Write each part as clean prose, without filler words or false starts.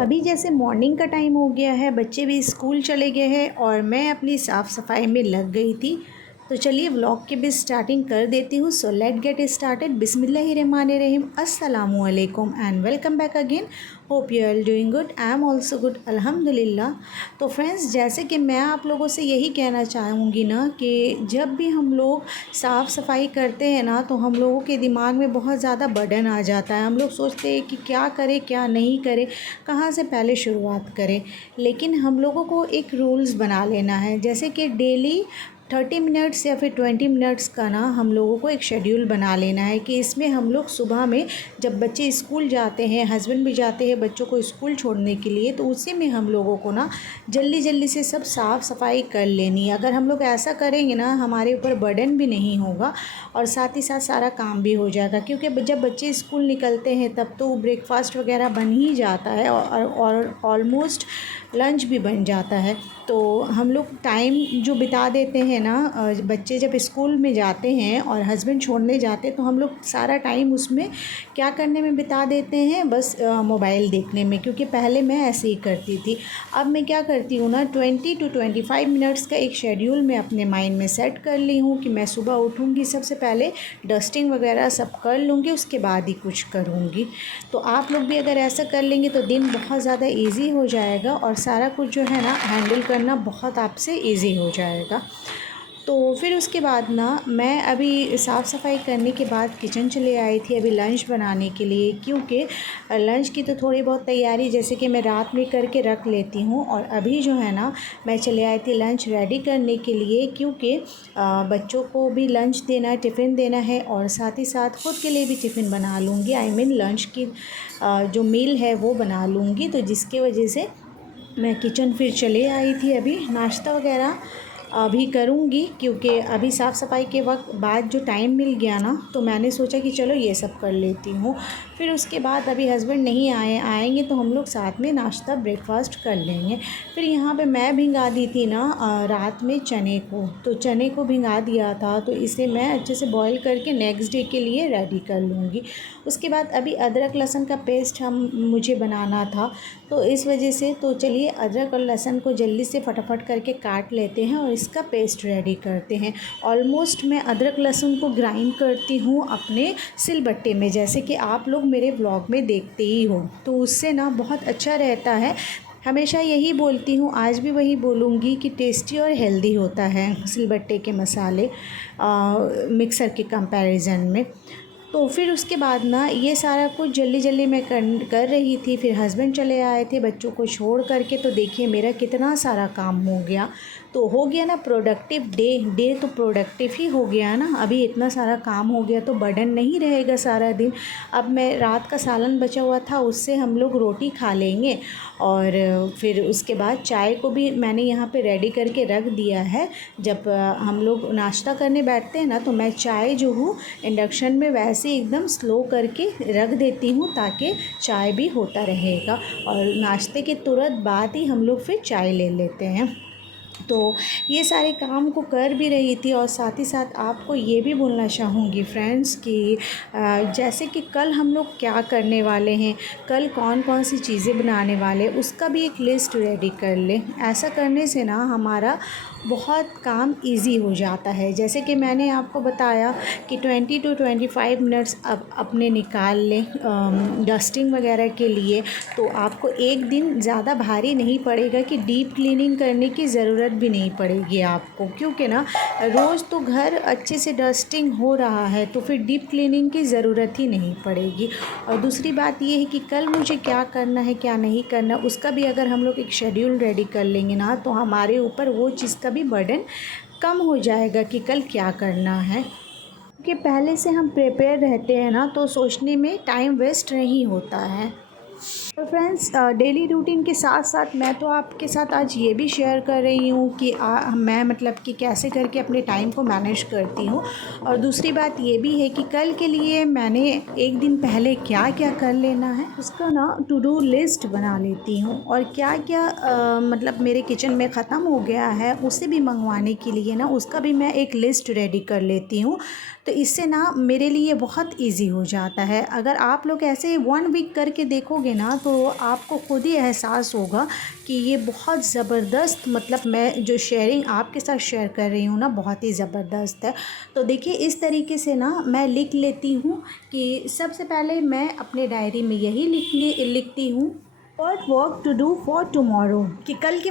अभी जैसे मॉर्निंग का टाइम हो गया है, बच्चे भी स्कूल चले गए हैं और मैं अपनी साफ़ सफाई में लग गई थी। तो चलिए व्लॉग की भी स्टार्टिंग कर देती हूँ। So let get started. बिस्मिल्लाहिर्रहमानिर्रहीम। अस्सलामु अलैकुम and welcome back again. Hope you are doing good. I am also good अल्हम्दुलिल्लाह। तो फ्रेंड्स, जैसे कि मैं आप लोगों से यही कहना चाहूँगी ना कि जब भी हम लोग साफ़ सफाई करते हैं ना, तो हम लोगों के दिमाग में बहुत ज़्यादा बर्डन आ जाता है। हम लोग सोचते हैं कि क्या करें क्या नहीं करें, कहाँ से पहले शुरुआत करें। लेकिन हम लोगों को एक रूल्स बना लेना है, जैसे कि डेली 30 मिनट्स या फिर 20 मिनट्स का ना हम लोगों को एक शेड्यूल बना लेना है कि इसमें हम लोग सुबह में जब बच्चे स्कूल जाते हैं, हस्बैंड भी जाते हैं बच्चों को स्कूल छोड़ने के लिए, तो उसी में हम लोगों को ना जल्दी जल्दी से सब साफ़ सफाई कर लेनी है। अगर हम लोग ऐसा करेंगे ना, हमारे ऊपर बर्डन भी नहीं होगा और साथ ही साथ सारा काम भी हो जाएगा। क्योंकि जब बच्चे स्कूल निकलते हैं तब तो ब्रेकफास्ट वगैरह बन ही जाता है और ऑलमोस्ट लंच भी बन जाता है। तो हम लोग टाइम जो बिता देते हैं ना, बच्चे जब स्कूल में जाते हैं और हस्बैंड छोड़ने जाते हैं, तो हम लोग सारा टाइम उसमें क्या करने में बिता देते हैं, बस मोबाइल देखने में। क्योंकि पहले मैं ऐसे ही करती थी। अब मैं क्या करती हूँ ना, 20 to 25 मिनट्स का एक शेड्यूल मैं अपने माइंड में सेट कर ली हूँ कि मैं सुबह उठूँगी, सबसे पहले डस्टिंग वगैरह सब कर लूँगी, उसके बाद ही कुछ करूँगी। तो आप लोग भी अगर ऐसा कर लेंगे तो दिन बहुत ज़्यादा ईजी हो जाएगा और सारा कुछ जो है ना हैंडल करना बहुत आपसे ईजी हो जाएगा। तो फिर उसके बाद ना मैं अभी साफ़ सफाई करने के बाद किचन चले आई थी अभी लंच बनाने के लिए। क्योंकि लंच की तो थोड़ी बहुत तैयारी जैसे कि मैं रात में करके रख लेती हूँ, और अभी जो है ना मैं चले आई थी लंच रेडी करने के लिए। क्योंकि बच्चों को भी लंच देना है, टिफ़िन देना है, और साथ ही साथ ख़ुद के लिए भी टिफ़िन बना लूँगी। आई मीन लंच की जो मील है वो बना लूँगी। तो जिसकी वजह से मैं किचन फिर चले आई थी। अभी नाश्ता वगैरह अभी करूँगी, क्योंकि अभी साफ़ सफाई के वक्त बाद जो टाइम मिल गया ना, तो मैंने सोचा कि चलो ये सब कर लेती हूँ। फिर उसके बाद अभी हस्बैंड नहीं आएंगे तो हम लोग साथ में नाश्ता ब्रेकफास्ट कर लेंगे। फिर यहाँ पे मैं भिंगा दी थी ना रात में चने को, तो चने को भिंगा दिया था, तो इसे मैं अच्छे से बॉईल करके नेक्स्ट डे के लिए रेडी कर लूँगी। उसके बाद अभी अदरक लहसुन का पेस्ट मुझे बनाना था, तो इस वजह से तो चलिए अदरक और लहसुन को जल्दी से फटाफट करके काट लेते हैं और इसका पेस्ट रेडी करते हैं। ऑलमोस्ट मैं अदरक लहसुन को ग्राइंड करती हूँ अपने सिलबट्टे में, जैसे कि आप लोग मेरे व्लॉग में देखते ही हो, तो उससे ना बहुत अच्छा रहता है। हमेशा यही बोलती हूँ, आज भी वही बोलूँगी कि टेस्टी और हेल्दी होता है सिलबट्टे के मसाले मिक्सर के कंपैरिजन में। तो फिर उसके बाद ना ये सारा कुछ जल्दी जल्दी मैं कर रही थी। फिर हस्बैंड चले आए थे बच्चों को छोड़ करके, तो देखिए मेरा कितना सारा काम हो गया। तो हो गया ना प्रोडक्टिव डे तो प्रोडक्टिव ही हो गया ना। अभी इतना सारा काम हो गया तो बर्डन नहीं रहेगा सारा दिन। अब मैं रात का सालन बचा हुआ था, उससे हम लोग रोटी खा लेंगे, और फिर उसके बाद चाय को भी मैंने यहाँ पे रेडी करके रख दिया है। जब हम लोग नाश्ता करने बैठते हैं ना, तो मैं चाय जो हूँ इंडक्शन में वैसे एकदम स्लो करके रख देती हूँ, ताकि चाय भी होता रहेगा, और नाश्ते के तुरंत बाद ही हम लोग फिर चाय ले लेते हैं। तो ये सारे काम को कर भी रही थी, और साथ ही साथ आपको ये भी बोलना चाहूँगी फ्रेंड्स कि जैसे कि कल हम लोग क्या करने वाले हैं, कल कौन कौन सी चीज़ें बनाने वाले, उसका भी एक लिस्ट रेडी कर लें। ऐसा करने से ना हमारा बहुत काम इजी हो जाता है। जैसे कि मैंने आपको बताया कि 20 to 25 मिनट्स अब अपने निकाल लें डस्टिंग वगैरह के लिए, तो आपको एक दिन ज़्यादा भारी नहीं पड़ेगा कि डीप क्लीनिंग करने की ज़रूरत भी नहीं पड़ेगी आपको, क्योंकि ना रोज़ तो घर अच्छे से डस्टिंग हो रहा है, तो फिर डीप क्लीनिंग की ज़रूरत ही नहीं पड़ेगी। और दूसरी बात ये है कि कल मुझे क्या करना है क्या नहीं करना, उसका भी अगर हम लोग एक शेड्यूल रेडी कर लेंगे ना, तो हमारे ऊपर वो चीज़ का भी बर्डन कम हो जाएगा कि कल क्या करना है। क्योंकि पहले से हम प्रिपेयर रहते हैं ना, तो सोचने में टाइम वेस्ट नहीं होता है। तो फ्रेंड्स, डेली रूटीन के साथ साथ मैं तो आपके साथ आज ये भी शेयर कर रही हूँ कि मैं मतलब कि कैसे करके अपने टाइम को मैनेज करती हूँ। और दूसरी बात ये भी है कि कल के लिए मैंने एक दिन पहले क्या क्या कर लेना है उसका ना टू डू लिस्ट बना लेती हूँ, और क्या क्या मतलब मेरे किचन में ख़त्म हो गया है उसे भी मंगवाने के लिए ना उसका भी मैं एक लिस्ट रेडी कर लेती हूँ। तो इससे ना मेरे लिए बहुत ईजी हो जाता है। अगर आप लोग ऐसे 1 वीक करके देखोगे ना, तो आपको खुद ही एहसास होगा कि ये बहुत ज़बरदस्त, मतलब मैं जो शेयरिंग आपके साथ शेयर कर रही हूँ ना, बहुत ही ज़बरदस्त है। तो देखिए, इस तरीके से ना मैं लिख लेती हूँ कि सबसे पहले मैं अपने डायरी में यही लिखती हूँ, what work to do for tomorrow, कि कल के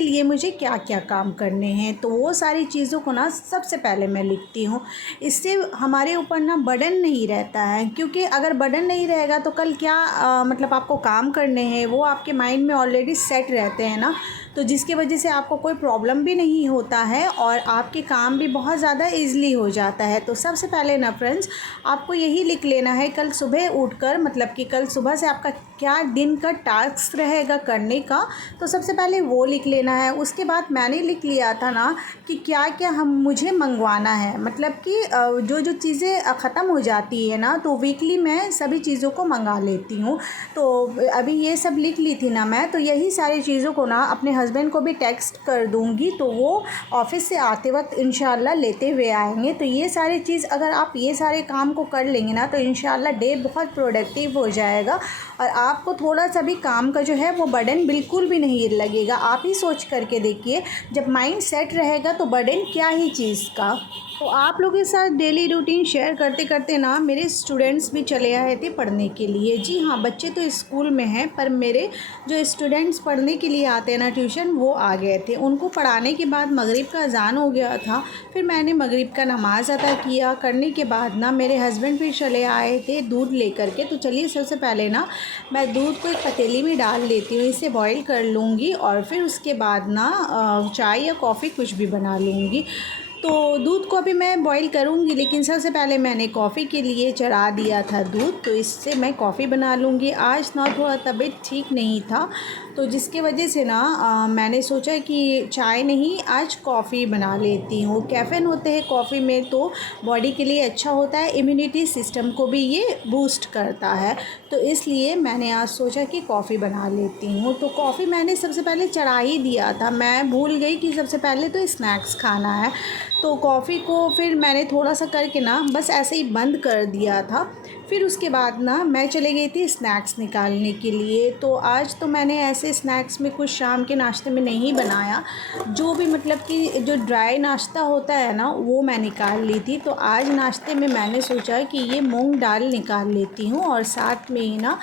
लिए मुझे क्या क्या काम करने हैं। तो वो सारी चीज़ों को ना सबसे पहले मैं लिखती हूँ। इससे हमारे ऊपर ना बर्डन नहीं रहता है, क्योंकि अगर बर्डन नहीं रहेगा तो कल क्या मतलब आपको काम करने हैं वो आपके माइंड में ऑलरेडी सेट रहते हैं ना, तो जिसकी वजह से आपको कोई प्रॉब्लम भी नहीं होता है और आपके काम भी बहुत ज़्यादा ईज़िली हो जाता है। तो सबसे पहले ना फ्रेंड्स, आपको यही लिख लेना है कल सुबह उठकर, मतलब कि कल सुबह से आपका क्या दिन का टास्क रहेगा करने का, तो सबसे पहले वो लिख लेना है। उसके बाद मैंने लिख लिया था ना कि क्या क्या मुझे मंगवाना है, मतलब कि जो जो चीज़ें ख़त्म हो जाती है ना, तो वीकली मैं सभी चीज़ों को मंगा लेती हूँ। तो अभी ये सब लिख ली थी ना मैं, तो यही सारी चीज़ों को ना अपने हस्बैंड को भी टेक्स्ट कर दूँगी, तो वो ऑफ़िस से आते वक्त इंशाल्लाह लेते हुए आएंगे। तो ये सारी चीज़ अगर आप ये सारे काम को कर लेंगे ना, तो इंशाल्लाह डे बहुत प्रोडक्टिव हो जाएगा और आपको थोड़ा सा भी काम का जो है वो बर्डन बिल्कुल भी नहीं लगेगा। आप ही सोच करके देखिए, जब माइंड सेट रहेगा तो बर्डन क्या ही चीज़ का। तो आप लोगों के साथ डेली रूटीन शेयर करते करते ना मेरे स्टूडेंट्स भी चले आए थे पढ़ने के लिए। जी हाँ, बच्चे तो स्कूल में हैं, पर मेरे जो स्टूडेंट्स पढ़ने के लिए आते हैं ना ट्यूशन, वो आ गए थे। उनको पढ़ाने के बाद मगरिब का अज़ान हो गया था, फिर मैंने मगरिब का नमाज़ अदा किया। करने के बाद ना मेरे हस्बैंड फिर चले आए थे दूध लेकर के। तो चलिए, सबसे पहले ना मैं दूध को एक पतीली में डाल लेती हूँ, इसे बॉईल कर लूँगी और फिर उसके बाद ना चाय या कॉफ़ी कुछ भी बना लूँगी। तो दूध को अभी मैं बॉईल करूँगी, लेकिन सबसे पहले मैंने कॉफ़ी के लिए चढ़ा दिया था दूध, तो इससे मैं कॉफ़ी बना लूँगी। आज ना थोड़ा तबीयत ठीक नहीं था, तो जिसके वजह से ना मैंने सोचा कि चाय नहीं, आज कॉफ़ी बना लेती हूँ। कैफ़ीन होते हैं कॉफ़ी में, तो बॉडी के लिए अच्छा होता है, इम्यूनिटी सिस्टम को भी ये बूस्ट करता है। तो इसलिए मैंने आज सोचा कि कॉफ़ी बना लेती हूँ। तो कॉफ़ी मैंने सबसे पहले चढ़ा ही दिया था, मैं भूल गई कि सबसे पहले तो स्नैक्स खाना है। तो कॉफ़ी को फिर मैंने थोड़ा सा करके ना बस ऐसे ही बंद कर दिया था। फिर उसके बाद ना मैं चली गई थी स्नैक्स निकालने के लिए। तो आज तो मैंने ऐसे स्नैक्स में कुछ शाम के नाश्ते में नहीं बनाया, जो भी मतलब कि जो ड्राई नाश्ता होता है ना, वो मैं निकाल ली थी। तो आज नाश्ते में मैंने सोचा कि ये मूंग दाल निकाल लेती हूँ, और साथ में ही ना,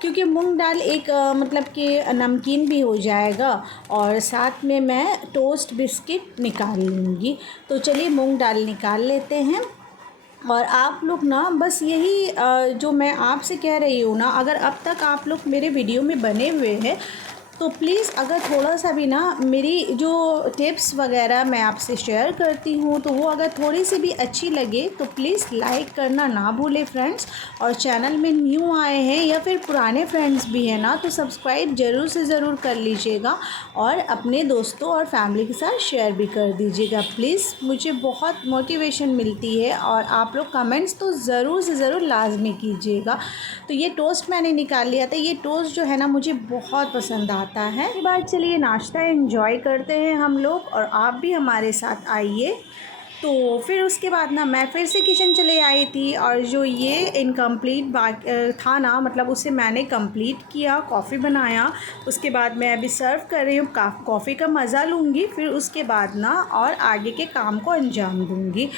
क्योंकि मूंग दाल एक मतलब कि नमकीन भी हो जाएगा, और साथ में मैं टोस्ट बिस्किट निकाल लूँगी। तो चलिए, मूंग दाल निकाल लेते हैं। और आप लोग ना बस यही जो मैं आपसे कह रही हूँ ना, अगर अब तक आप लोग मेरे वीडियो में बने हुए हैं, तो प्लीज़ अगर थोड़ा सा भी ना मेरी जो टिप्स वगैरह मैं आपसे शेयर करती हूँ, तो वो अगर थोड़ी सी भी अच्छी लगे तो प्लीज़ लाइक करना ना भूलें फ्रेंड्स। और चैनल में न्यू आए हैं या फिर पुराने फ्रेंड्स भी हैं ना, तो सब्सक्राइब ज़रूर से ज़रूर कर लीजिएगा और अपने दोस्तों और फैमिली के साथ शेयर भी कर दीजिएगा प्लीज़। मुझे बहुत मोटिवेशन मिलती है, और आप लोग कमेंट्स तो ज़रूर से ज़रूर लाजमी कीजिएगा। तो ये टोस्ट मैंने निकाल लिया था, ये टोस्ट जो है ना मुझे बहुत पसंद आता है। इसके बाद चलिए नाश्ता एंजॉय करते हैं हम लोग, और आप भी हमारे साथ आइए। तो फिर उसके बाद ना मैं फिर से किचन चले आई थी और जो ये इनकम्प्लीट था ना, मतलब उसे मैंने कंप्लीट किया, कॉफ़ी बनाया। उसके बाद मैं अभी सर्व कर रही हूँ, कॉफ़ी का मज़ा लूँगी, फिर उसके बाद ना और आगे के काम को अंजाम दूँगी।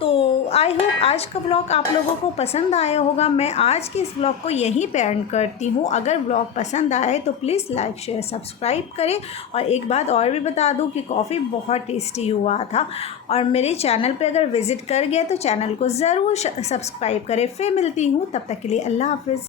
तो आई होप आज का व्लॉग आप लोगों को पसंद आया होगा। मैं आज के इस व्लॉग को यहीं पे एंड करती हूँ। अगर व्लॉग पसंद आए तो प्लीज़ लाइक शेयर सब्सक्राइब करें। और एक बात और भी बता दूँ कि कॉफ़ी बहुत टेस्टी हुआ था। और मेरे चैनल पे अगर विज़िट कर गया तो चैनल को ज़रूर सब्सक्राइब करें। फिर मिलती हूँ, तब तक के लिए अल्लाह हाफ़िज़।